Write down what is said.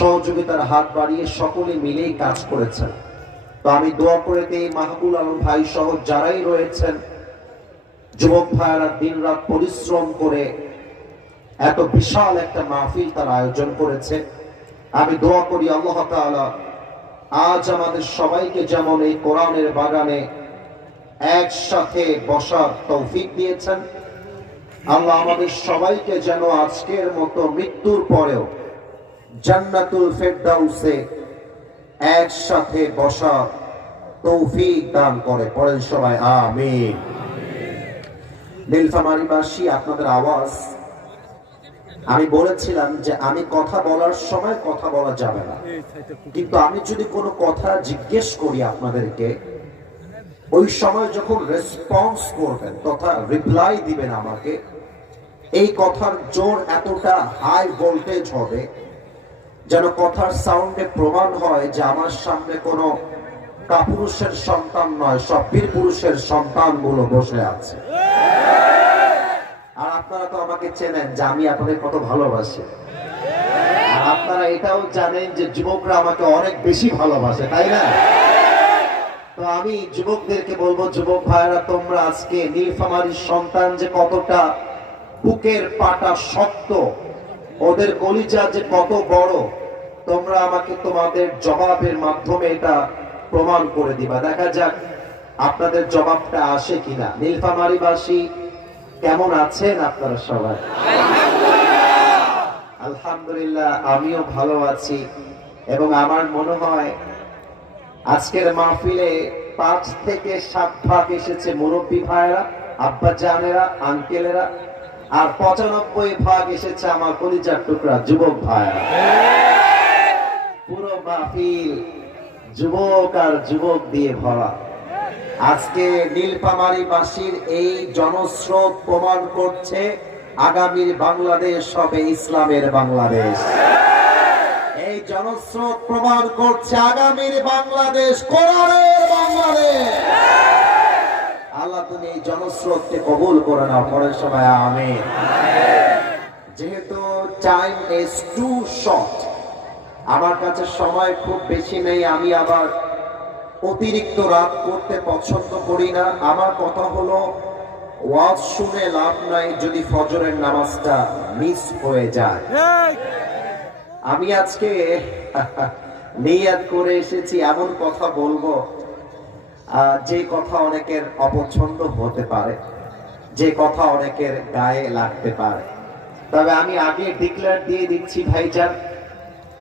সহযোগিতার হাত বাড়িয়ে সকলে মিলেই কাজ করেছেন। তো আমি দোয়া করে দিই মাহবুল আলম ভাই সহ যারাই রয়েছেন, যুবক ভাইয়েরা দিন রাত পরিশ্রম করে এত বিশাল একটা মাহফিল তার আয়োজন করেছে। আমি দোয়া করি আল্লাহ তাআলা আজ আমাদের সবাইকে যেমন এই কোরআনের বাগানে একসাথে বসার তৌফিক দিয়েছেন, আল্লাহ আমাদের সবাইকে যেন আজকের মতো মৃত্যুর পরেও জান্নাতুল ফেরদাউসে একসাথে বসার তৌফিক দান করে। পড়েন সবাই আমিন। নীলফামারীবাসী, আপনাদের আওয়াজ, আমি বলেছিলাম যে আমি কথা বলার সময় কথা বলা যাবে না, কিন্তু আমি যদি কোনো কথা জিজ্ঞেস করি আপনাদেরকে, ওই সময় যখন রেসপন্স করবেন তথা রিপ্লাই দিবেন আমাকে, এই কথার জোর এতটা হাই ভোল্টেজ হবে যেন কথার সাউন্ডে প্রমাণ হয় যে আমার সামনে কোনো কাপুরুষের সন্তান নয়, সব বীর পুরুষের সন্তানগুলো বসে আছে। আর আপনারা তো আমাকে চেনেন যে আমি আপনাদের কত ভালোবাসি, আর আপনারা এটাও জানেন যে যুবকরা আমাকে অনেক বেশি ভালোবাসে, তাই না? তো আমি যুবকদেরকে বলবো, যুবক ভাইরা, তোমরা আজকে নীলফামারীর সন্তান যে কতটা বুকের পাটা শক্ত, ওদের কলিজা যে কত বড়, তোমরা আমাকে তোমাদের জবাবের মাধ্যমে এটা প্রমাণ করে দিবা। দেখা যাক আপনাদের জবাবটা আসে কিনা। নীলফামারীবাসী কেমন আছেন আপনারা সবাই? আলহামদুলিল্লাহ, আমিও ভালো আছি। এবং আমার মনে হয় আজকের মাহফিলে 5 থেকে 7 ভাগ এসেছে মুরব্বী ভাইরা, আব্বা জানেরা, আঙ্কেলেরা, আর 95 ভাগ এসেছে আমার কলিজার টুকরা যুবক ভাইরা। পুরো মাহফিল যুবক আর যুবক দিয়ে ভরা। আজকে নীলফামারীবাসীর এই জনস্রোত প্রমাণ করছে আগামীর বাংলাদেশ হবে ইসলামের বাংলাদেশ। এই জনস্রোত প্রমাণ করছে আগামীর বাংলাদেশ কোরআনের বাংলাদেশ। আল্লাহ তুমি এই জনস্রোতকে কবুল করে নাও। পরের সবাই আমিন। যেহেতু টাইম ইজ টু শর্ট, আমার কাছে সময় খুব বেশি নেই, আমি আবার অতিরিক্ত রাত করতে পছন্দ করি না। আমার কথা হলো, ওয়াজ শুনে লাভ নাই যদি ফজরের নামাজটা মিস হয়ে যায়। আমি আজকে নিয়ত করে এসেছি এমন কথা বলবো যে কথা অনেকের অপছন্দ হতে পারে, যে কথা অনেকের গায়ে লাগতে পারে। তবে আমি আগে ডিক্লেয়ার দিয়ে দিচ্ছি ভাইজান,